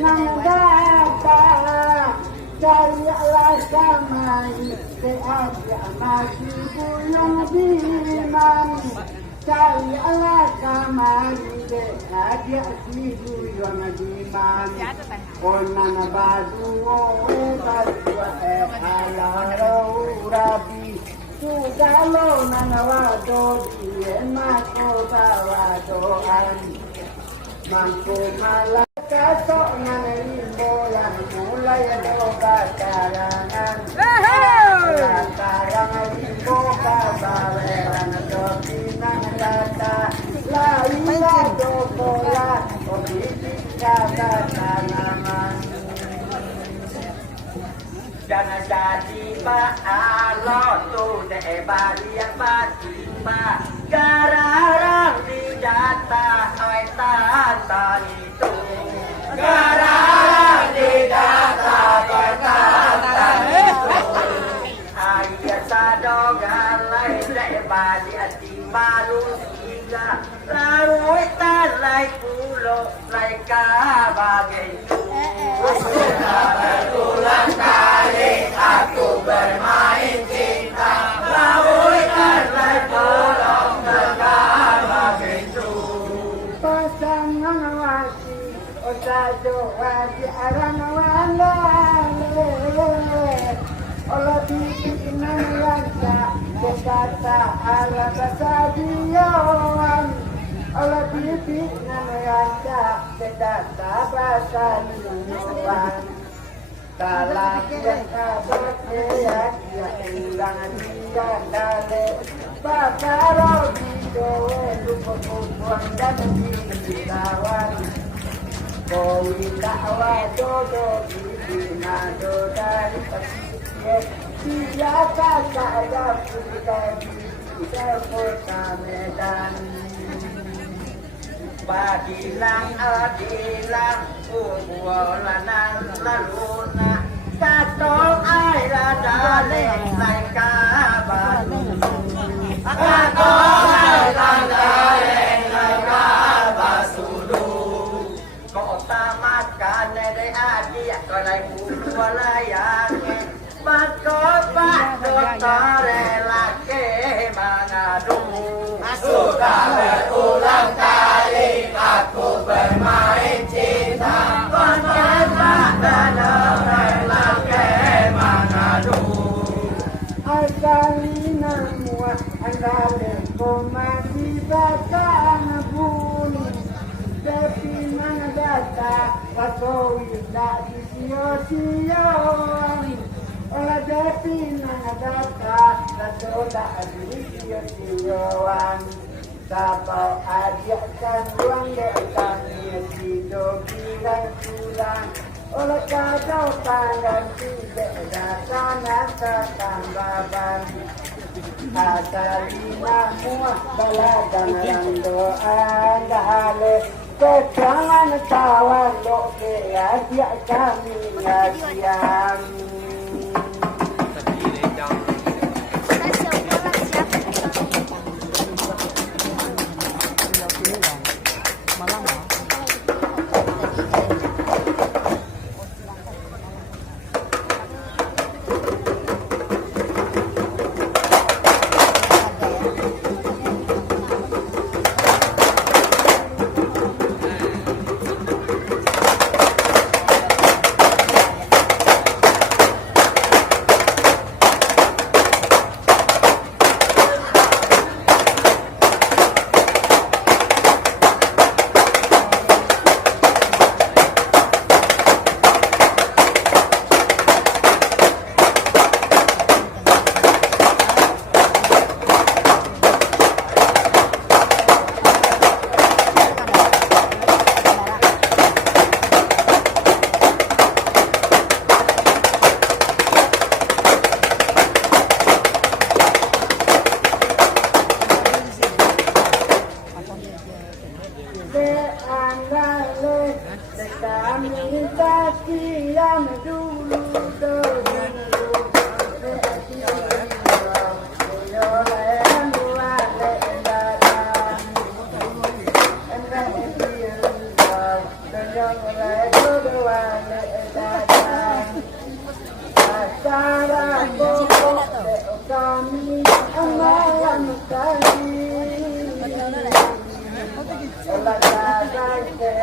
nang data Jaya kamai Seaja masih buyong diman Jaya kamai Seaja si buyong diman Konan baduo Badua halarau rabi Sugalo nanawado Mako bawadoan Mangko malakaso Nanimo yang mulai Bakarangan Bakarangan Limbo Kabaweran Dokinang Lata Laila Dokola Obisik Kabatanaman Jangan jadi ma'alot Tude balian batimba Gararang di data Ay tata itu Gararang di data Ay tata itu Ayat sadogan Lai balian timba Lusiga Larui talai pulo Lai kabagentu Sudah berulang kali aku bermain cinta Lawikanlah tolong negara itu Pasangan wasi Osajo wasi arang walale Olah bikinan rasa Kekata ala basadiyawan Olah bikinan rasa Kekata basadiyawan Talak yang kabat ya ulangan dia dale Bakaro didoe lupa kubuang dan dilawan Kowi dakwa dodo binado dari pasir Dia kata ada putih di kota Medan Badilang adilang Ubuolanan laluna Katong ay ladaleng Lai kabadu Katong ay ladaleng Lai kabasudu Kota makan Nede adik Kolai ubuolayan Magkopak Dotore laki Manado Sudah berulang kali Aku bermain cinta Kontepak Dotore laki Manado Asalina muat Andale komasi batang buni Tapi mana data Wakowi tak disio-sioan Olah jati nangadata Lato tak disio-sioan Kapau ajakkan ruang dekan Sido bilang pulang Olah kacau tangan Tidak datang Natakan baban Asalina muah Balagang yang doa Dale Kejangan kawan Loke ajak kami Asiam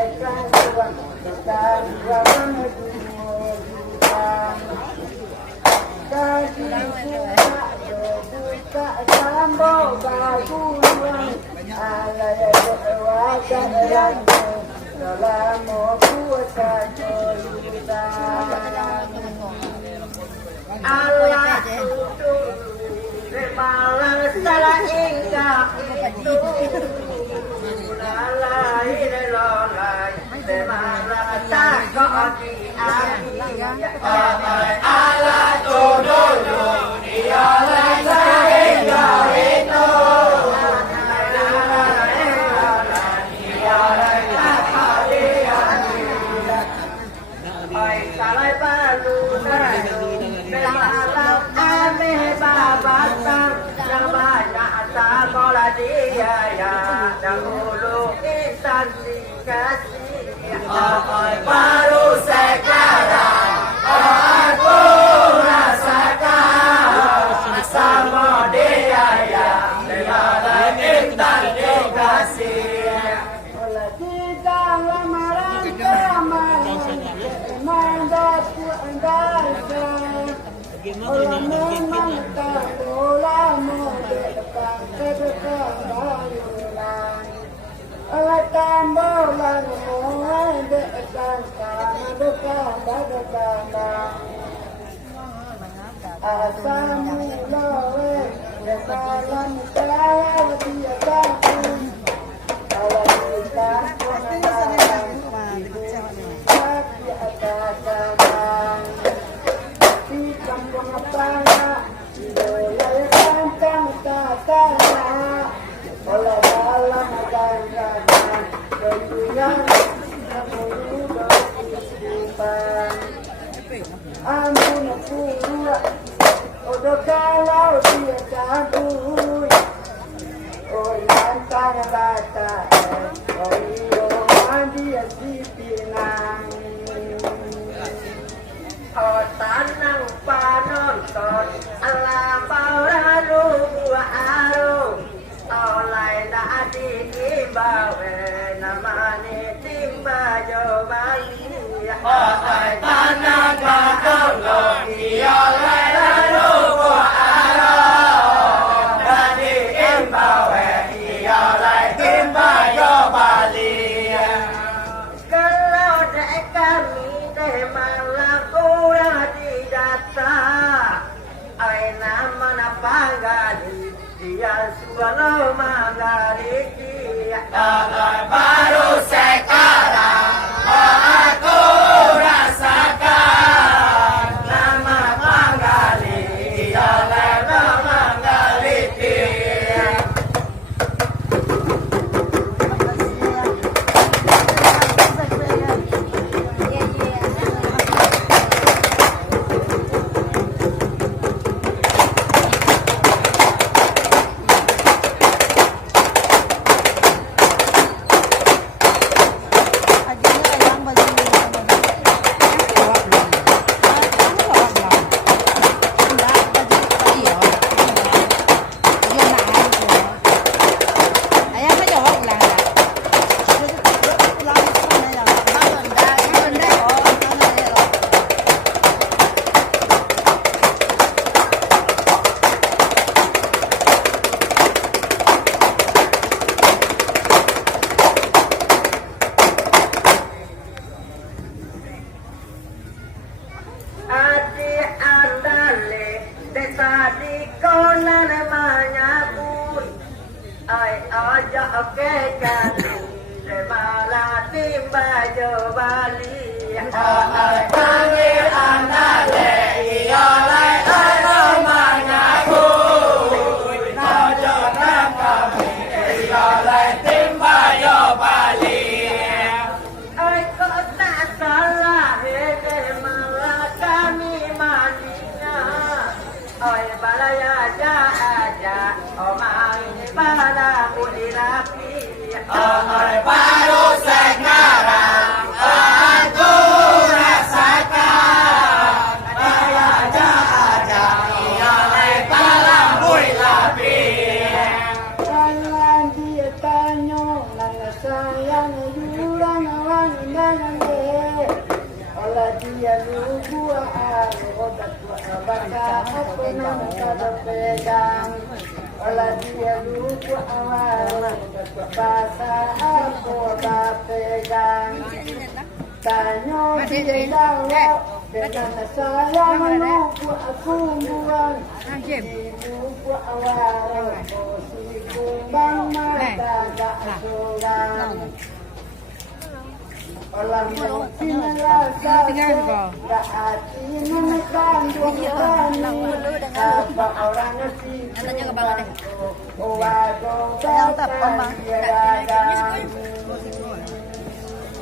sekan tuan sekan zaman dunia kaji buka sambo bagulan alaya doa jalan dalam puasa Allah itu balas salah indah itu lalai lalai balas tak kau Allah dulu dia salah indah itu salah balu Belalang ame babatang Namanya sekolah dia ya Dahulu insan dikasih baru sekarang aku rasakan sama dia ya Belalang insan dikasih Olah di dalam rangka mandaku andasa Olah memang tak olah mendekat kedekat bayulan Olah tambolan mendekat mendekat mendekat Asamu lawe Desalan saya dia takut Kalau kita menang di kampung apa boleh kantang tatana oleh dalam agama berjuang menuju kehidupan ampun pura udah kalau dia cabut oh lantang rata oh iyo dia si pinang oh tanang panonton ala pauraru buaru oleh nadi bawe namane timba jobali oh tanang panonton oleh lalu buaru nadi bawe oleh timba jobali kalau dek kami dek malam kurang didata aina mana panggali dia suara manggali dia baru sekarang aku rasakan nama panggali dia lama manggali dia baru sekarang aku rasakan ada oleh dalam bui lapi jangan dia tanya nana sayang jurang Wala dia lugu rodat baka apa nama kada pegang. Wala dia lugu rodat baka apa kada pegang. Tanyo dia jawab dengan saya menunggu aku buang. Lugu posisi kumbang mata tak seorang. Orang mungkin rasa hati menekan apa orang ngasih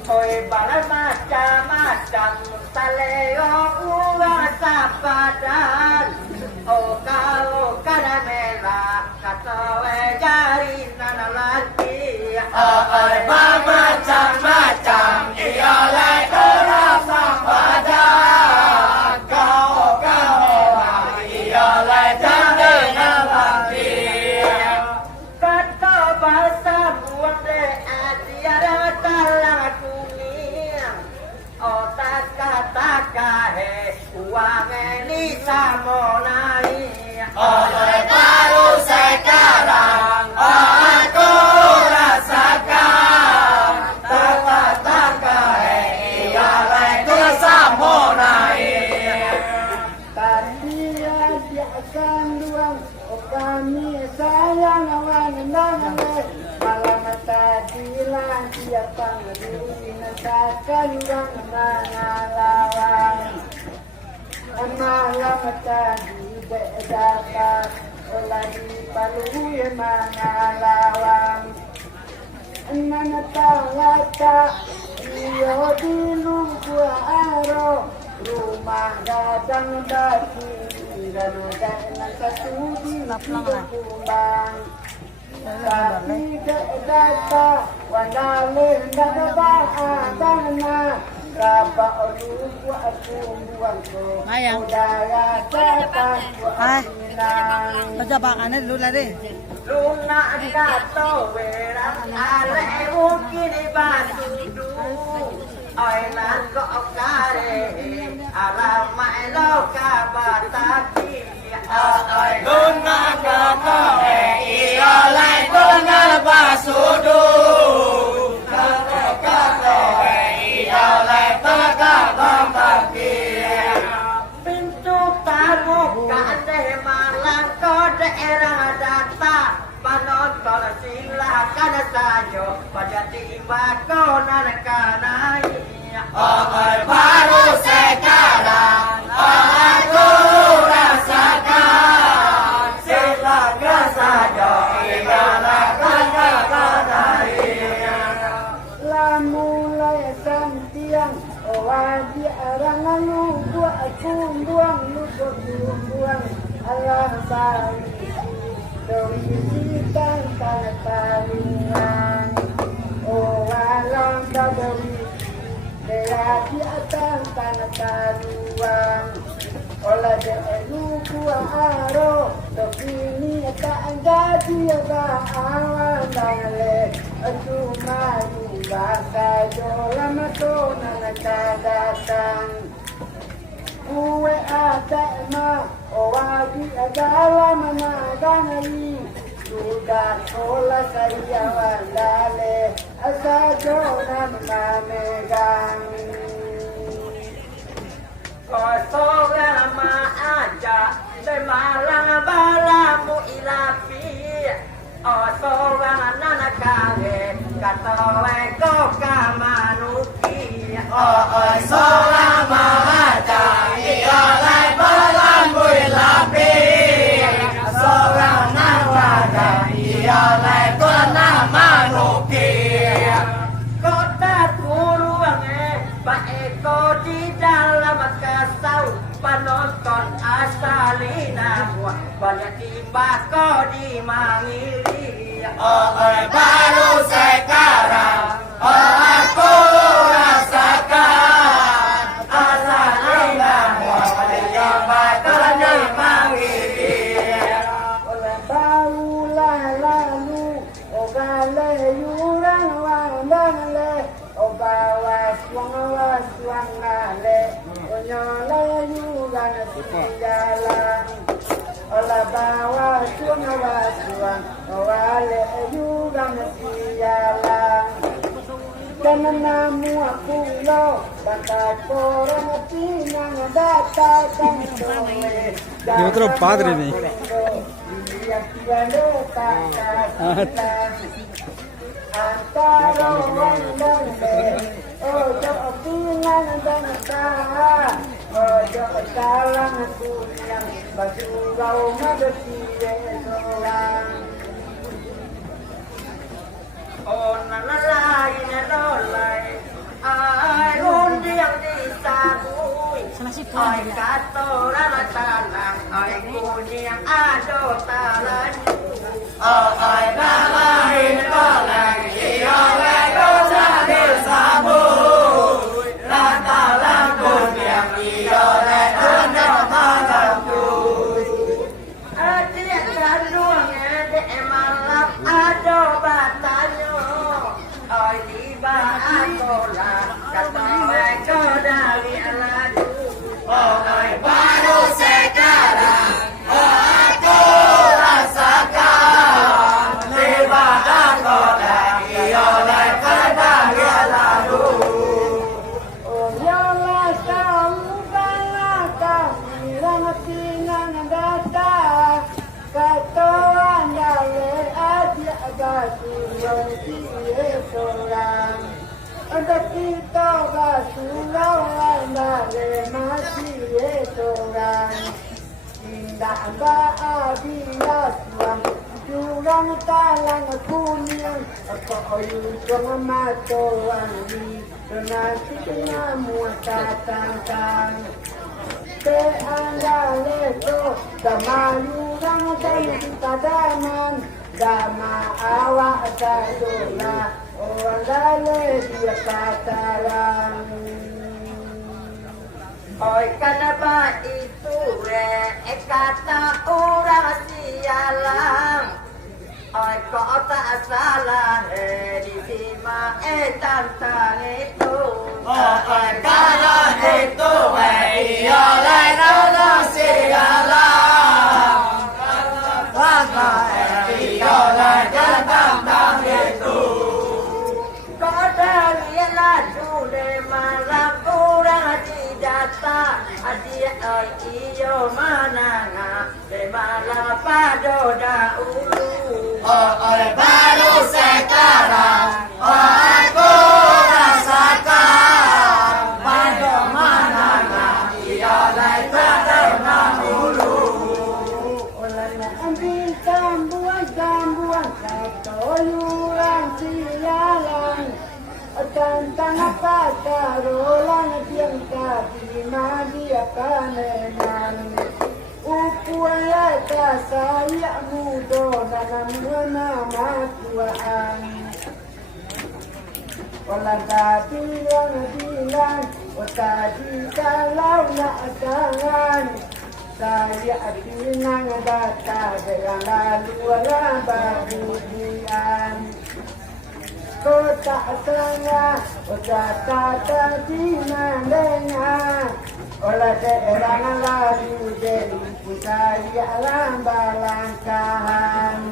Oi balas macam-macam taleo uang sapadan oh kalau karamela kata jari nana lagi oi macam-macam ialah orang sapadan kau ialah jari nana lagi kata bahasa buang de tiada talang uang ini samonai oleh baru sekarang aku rasakan taka-taka ialah ku samonai tapi dia akan luang kami sayang awan nangan malam tadi lang siapa ngeduri nentakan uang nangalawang malam tadi bedakan lagi palui mangalawang mana talata iyo di lugu aro rumah gadang daki lalu jangan satu di kumbang tapi data wanale data adana kapa lugu aku buang ko udara data Pajabakannya dulu lah deh. Luna kato werang ale mungkin basudu oi nan ko kare alam maelo kabataki oi luna kato iyo lai luna basudu kato iyo lai kabataki pintu tamu kande malang ko daerah data penonton silakan saja pada tiba kau nankanai baru sekarang aku rasakan silakan saja ialah nankanai mulai santiang wadi arangan lugu aku buang lugu buang Allah sari Doi sitan talingan oh walang dadawi Dea diatan taluan olah de lugu aro Topini tak jadi awan dale Aduh malu baka jolam tona datang Kue ada ma wadi agala mana ganali sudah olah saya wandale asa jolam megang kosong lama aja de malang balamu ilapi seorang anak kare kata weko kamanuki seorang aja ialah balamu ilapi seorang anak ialah kamanuki kota kuruange Pak Eko di dalam kasau penonton asalina banyak tiba kau di mangili baru sekarang aku rasakan asalina banyak kau di mangili baru lalu obale yurang wandale obawas wangawas suang ngale nyole yugan jalan olah bawa suang wale yugan jalan dan namu aku lo kata orang pinang datang dole ये मतलब padre नहीं antara ojo pingan dan ojo kalang kunyang basurau magasiye solang lalai lalai ai rundi yang disabui ai kato rana talang ai kunyang ado talang ai lalai lalai iya lalai disabui rana talang kunyang iya lalai talang adik kandungnya de malam ado batanyo ai tiba akola kata mereka dari aladu ai baru sekarang aku rasakan tiba akola iya dari aladu oh ya lah tahu balaka pirang-pirang data kata andale adia batu yang seorang ada kita basulau andale masih seorang indah bahagia suang jurang talang kuning ayu jong matoan di nanti namu tatang te andale to damayurang dan tadaman dama awak sayola andale dia katalang oi kenapa itu kata orang sialang oi kok tak salah di sima tantang itu oi kalau itu iya lain sialang karena iya lain tantang itu kau dari ladu de malam orang data adia iyo mananga de malam pado dahulu baru sekarang aku rasakan pada mananga iya lain dahulu olehnya ambil jambuan katoyuran sialang tantang apa tarulan yang tadi dia kanenan ukuaya saya mudo dalam nama Tuhan olah tadi yang bilang tadi kalau nak jangan saya pinang data dengan lalu babudian kota tengah kata di mananya olah daerah lalu dari pusaya lambalangkahan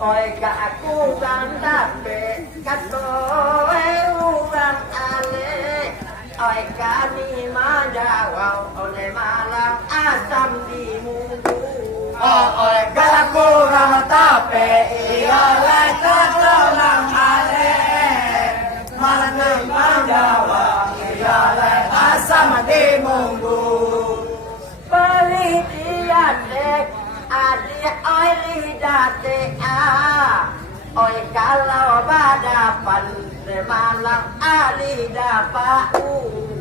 oi aku kan tapi kato orang ale oi kami majawau oleh malam asam di munggu oi aku orang tapi iya kato orang ale malam majawau iya asam di munggu beli dia dek adik oi lidah oi kalau badapan semalam ali dapat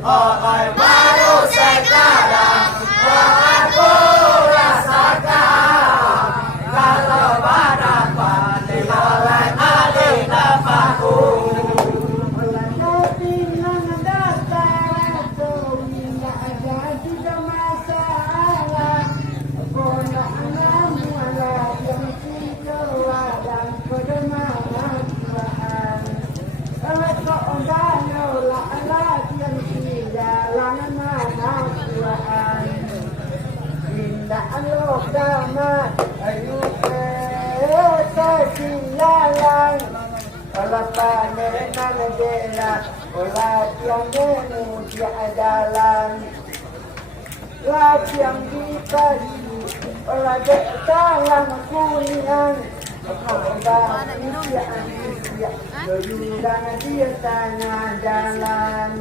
oi baru sekarang aku rasakan kalau badapan semalam ali dapat Allah yang di jalan mana Tuhan indah Allah damat ayu kesilalan kalau panenan dela olah yang menuju jalan yang dikasih olah dalam kuningan Kembali dia dia, dia tengah jalan.